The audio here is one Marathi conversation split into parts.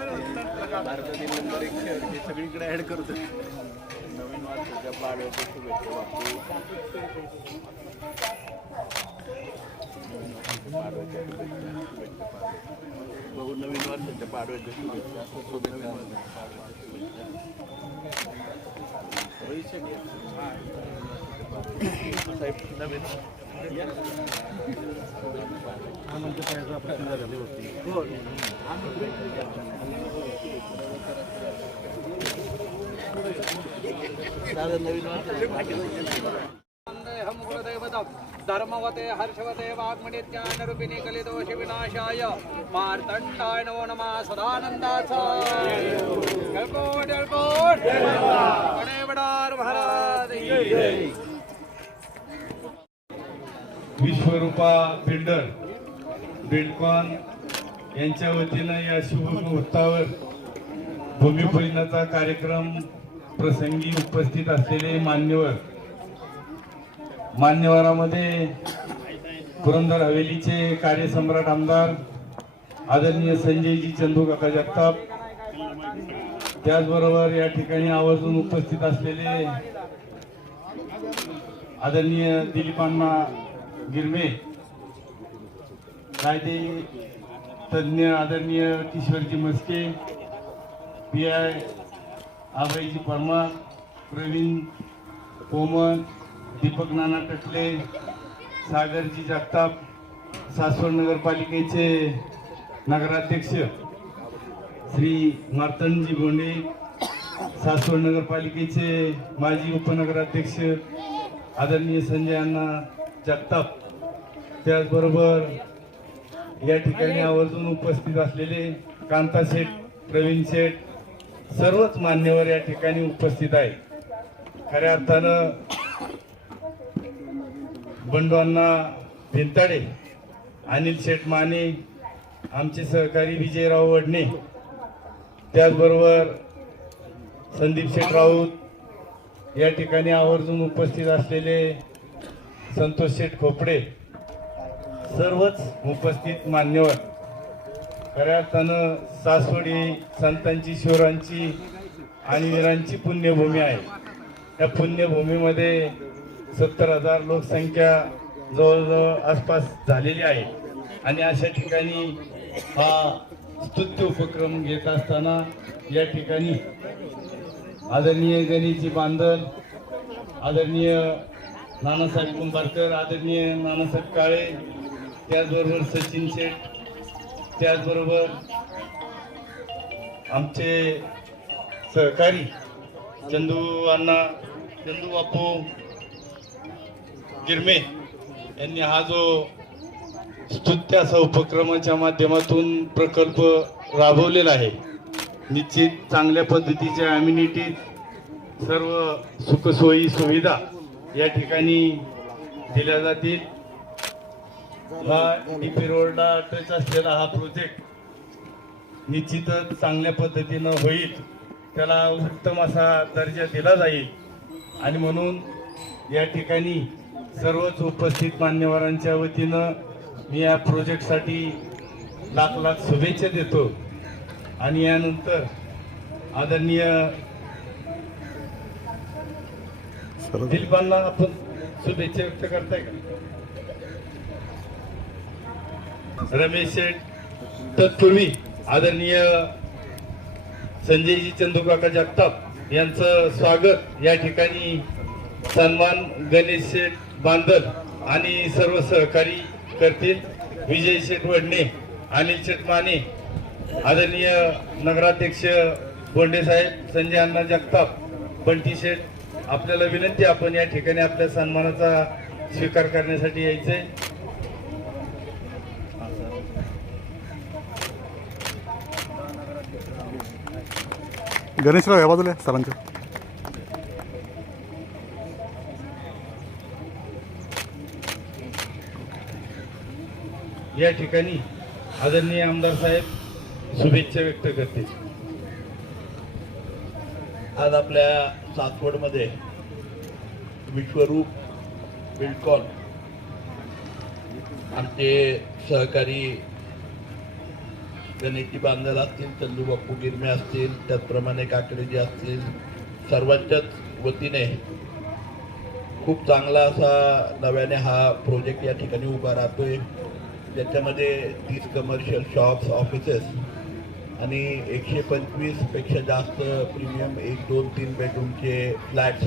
भारतातील नंबर एक हे सगळीकडे ॲड करतो नवीन वर्षाच्या पाडव्याच्या शुभेच्छा बापू पाडव्याच्या बघू नवीन वर्षाच्या पाडव्याच्या शुभेच्छा पाडव्याच्या शुभेच्छा. साहेब नवीन या. दादा नवीन वर्षाच्या पाठीमागे हम कुलदैवतम धर्मवते हर्षवते वाग्मणित्यानरूपिणी कलिदोष विनाशाय मार्तंडाय नमो नमः सदानंदाचा जळकोट जळकोट गणे महाराज विश्वरूपा बिल्डर बिल्डकॉन यांच्या वतीनं या शुभमुहूर्तावर भूमिपूजनाचा कार्यक्रम प्रसंगी उपस्थित असलेले मान्यवर मान्यवरामध्ये पुरंदर हवेलीचे कार्यसम्राट आमदार आदरणीय संजयजी चंदू काका जगताप त्याचबरोबर या ठिकाणी आवर्जून उपस्थित असलेले आदरणीय दिलीपांना गिरमे कायदे तज्ज्ञ आदरणीय Kishorji Maske B I आबाईजी Parmar Pravin common Deepak Nana Takle Sagarji Jagtap Saswad नगरपालिकेचे नगराध्यक्ष श्री मार्तंडजी गोंडे सासवड नगरपालिकेचे माजी उपनगराध्यक्ष आदरणीय संजय अण्णा जगताप. त्याचबरोबर या ठिकाणी आवर्जून उपस्थित असलेले कांता शेठ प्रवीण शेठ सर्वच मान्यवर या ठिकाणी उपस्थित आहेत. खऱ्या अर्थानं बंडू अण्णा भिंताडे अनिल शेठ माने आमचे सहकारी विजयराव वडणे त्याचबरोबर संदीप शेठ राऊत या ठिकाणी आवर्जून उपस्थित असलेले संतोष शेठ खोपडे सर्वच उपस्थित मान्यवर. खऱ्या अर्थानं सासवडी संतांची शिवरांची आणि वीरांची पुण्यभूमी आहे. या पुण्यभूमीमध्ये सत्तर हजार लोकसंख्या जवळजवळ आसपास झालेली आहे. आणि अशा ठिकाणी हा स्तुत्य उपक्रम घेत असताना या ठिकाणी आदरणीय गणेशजी बांदल आदरणीय नानासाहेब कुंभारकर आदरणीय नानासाहेब काळे त्याचबरोबर सचिन शेठ त्याचबरोबर आमचे सहकारी चंदू अण्णा चंदू बापू गिरमे यांनी हा जो स्तुत्य असा उपक्रमाच्या माध्यमातून प्रकल्प राबवलेला आहे निश्चित चांगल्या पद्धतीच्या अम्युनिटीज सर्व सुखसोयी सुविधा या ठिकाणी दिल्या जातील. हा डीपी रोडला टच असलेला हा प्रोजेक्ट निश्चितच चांगल्या पद्धतीनं होईल त्याला उत्तम असा दर्जा दिला जाईल. आणि म्हणून या ठिकाणी सर्वच उपस्थित मान्यवरांच्या वतीनं मी या प्रोजेक्टसाठी लाख लाख शुभेच्छा देतो. आणि यानंतर आदरणीय दिलबांना आपण शुभेच्छा व्यक्त करताय का? रमेश शेठ तत्पूर्वी आदरणीय संजयजी चंदूकाका जगताप यांचं स्वागत. या ठिकाणी सन्मान गणेश शेठ बांधल आणि सर्व सहकारी करतील. विजय शेठ वडणे अनिल शेठ माने आदरणीय नगराध्यक्ष बोंडे साहेब संजय अण्णा जगताप बंटी शेठ. आपल्याला विनंती आपण या ठिकाणी आपल्या सन्मानाचा स्वीकार करण्यासाठी यायचंय. गणेशराव या बाजूला सरांच्या. या ठिकाणी आदरणीय आमदार साहेब शुभेच्छा व्यक्त करते आज आपल्या सातवडमध्ये विश्वरूप बिल्डकॉन आमचे सहकारी गणेशजी बांधल असतील चंदू बाप्पू गिरमे असतील त्याचप्रमाणे काकडेजी असतील सर्वांच्याच वतीने खूप चांगला असा नव्याने हा प्रोजेक्ट या ठिकाणी उभा राहतोय. ज्याच्यामध्ये तीस कमर्शियल शॉप्स ऑफिसेस आणि एकशे पंचवीसपेक्षा जास्त प्रीमियम एक दोन तीन बेडरूमचे फ्लॅट्स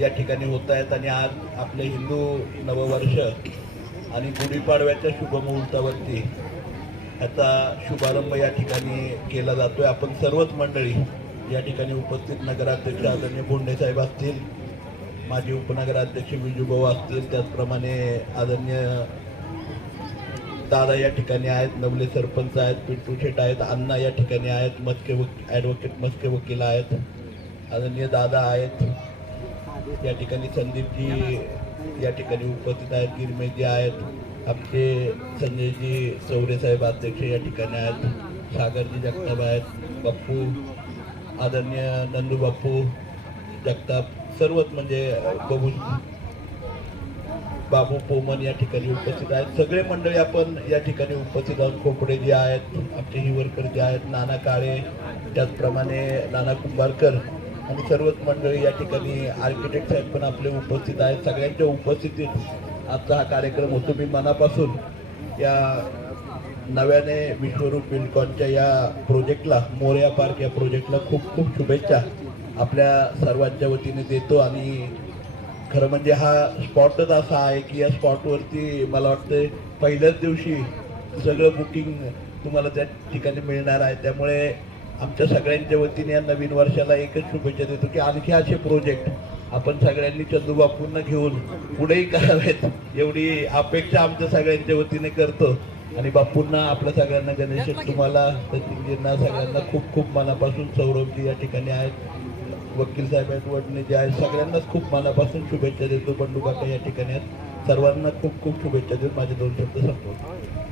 या ठिकाणी होत आहेत. आणि आज आपले हिंदू नववर्ष आणि गुढीपाडव्याच्या शुभमुहूर्तावरती याचा शुभारंभ या ठिकाणी केला जातोय. आपण सर्वच मंडळी या ठिकाणी उपस्थित नगराध्यक्ष आदरणीय बोंडे साहेब असतील माजी उपनगराध्यक्ष विजूभाऊ असतील त्याचप्रमाणे आदरणीय दादा या ठिकाणी आहेत नवले सरपंच आहेत पिंटू शेट आहेत अण्णा या ठिकाणी आहेत मस्के वक ॲडव्होकेट मस्के वकील आहेत आदरणीय दादा आहेत. या ठिकाणी संदीपजी या ठिकाणी उपस्थित आहेत गिरमेजी आहेत. आपले संजयजी चौरे साहेब अध्यक्ष या ठिकाणी आहेत सागरजी जगताप आहेत बाप्पू आदरणीय नंदू बाप्पू जगताप सर्वच म्हणजे बघू बाबू पोमन या ठिकाणी उपस्थित आहेत. सगळे मंडळी आपण या ठिकाणी उपस्थित आहोत. खोपडे जे आहेत आमचे हिवरकर जे आहेत नाना काळे त्याचप्रमाणे नाना कुंभारकर आणि सर्वच मंडळी या ठिकाणी आर्किटेक्ट साहेब पण आपले उपस्थित आहेत. सगळ्यांच्या उपस्थितीत आजचा हा कार्यक्रम होतो मी मनापासून या नव्याने विश्वरूप बिल्डकॉनच्या या प्रोजेक्टला मोर्या पार्क या प्रोजेक्टला खूप खूप शुभेच्छा आपल्या सर्वांच्या वतीने देतो. आणि खरं म्हणजे हा स्पॉटच असा आहे की या स्पॉटवरती मला वाटतं पहिल्याच दिवशी सगळं बुकिंग तुम्हाला त्या ठिकाणी मिळणार आहे. त्यामुळे आमच्या सगळ्यांच्या वतीने या नवीन वर्षाला एकच शुभेच्छा देतो की आणखी असे प्रोजेक्ट आपण सगळ्यांनी चंदू बापूंना घेऊन पुढेही करावेत. एवढी अपेक्षा आमच्या सगळ्यांच्या वतीने करतो. आणि बापूंना आपल्या सगळ्यांना गणेश तुम्हाला सचिनजींना सगळ्यांना खूप खूप मनापासून सौरभजी या ठिकाणी आहेत. वकील साहेब आहेत वडणे जे आहेत सगळ्यांनाच खूप मनापासून शुभेच्छा देतो. बंडू काका या ठिकाणी आहेत. सर्वांना खूप खूप शुभेच्छा देऊन माझे दोन शब्द संपवतो.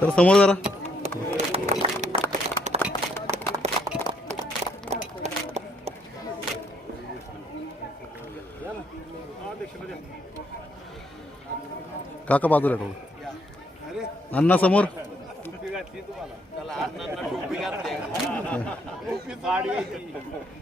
सर समोर जरा. काका बाजूला ठेवलं अण्णा समोर.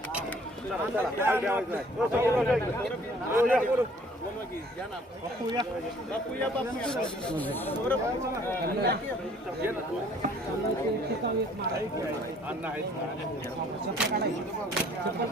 चप्पल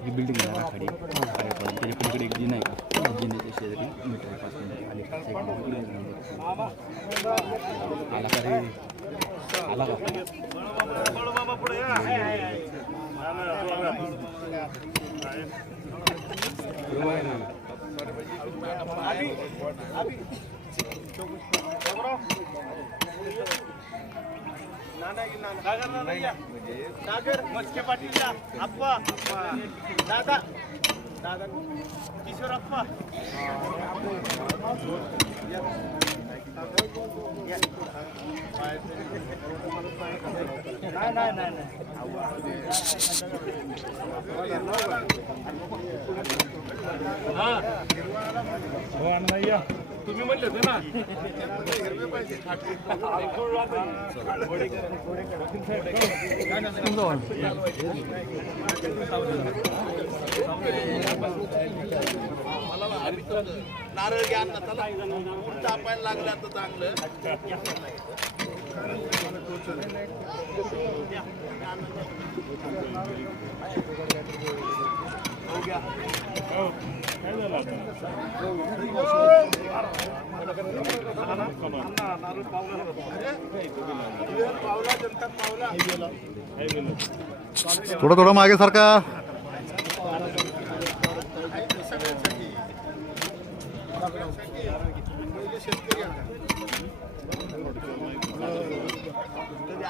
ही बिल्डिंग आहे ना खाली खाली त्याच्या पलीकडे एक जिना आहे जिन्याच्या शेजारी मीटर आहे पाच मिनिट आले आला का रे आला का सागर मस्के पाटीलला आप्पा दादा दादा किशोर आप्पा नाही तुम्ही म्हणले होते ना नारळ घ्या ना चला ऊन तापायला लागलं तर चांगलं थोडं थोडं मागे सारखा.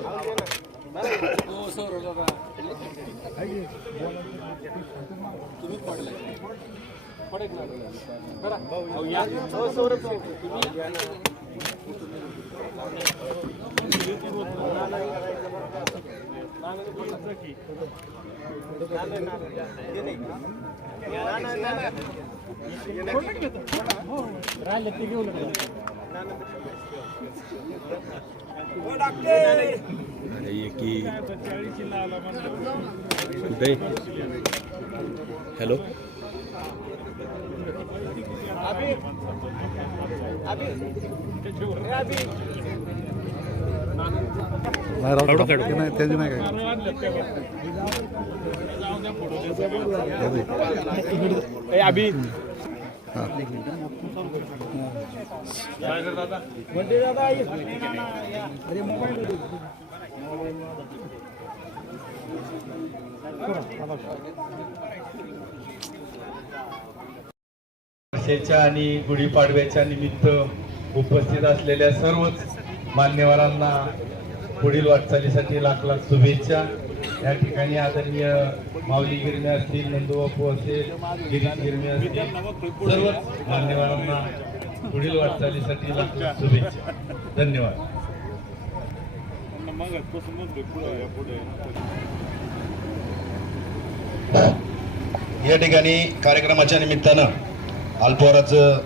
या राहिले या ते घेऊन डॉक्टर. की हॅलो नाही त्याची काय. अभि हा. म्हणजे दादा. अरे मोबाईल वर्षाच्या आणि गुढीपाडव्याच्या निमित्त उपस्थित असलेल्या सर्वच मान्यवरांना पुढील वाटचालीसाठी लाख लाख शुभेच्छा. या ठिकाणी आदरणीय माऊली गिरमे असतील नंदूबापू असेल गिरीश गिरमे असतील सर्वच मान्यवरांना पुढील वाटचालीसाठी लाख लाख शुभेच्छा. धन्यवाद. या ठिकाणी कार्यक्रमाच्या निमित्तानं अल्पहाराचं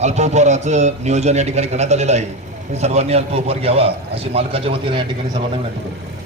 अल्पोपहाराचं नियोजन या ठिकाणी करण्यात आलेलं आहे सर्वांनी अल्पोपहार घ्यावा अशी मालकाच्या वतीने या ठिकाणी सर्वांना विनंती करतो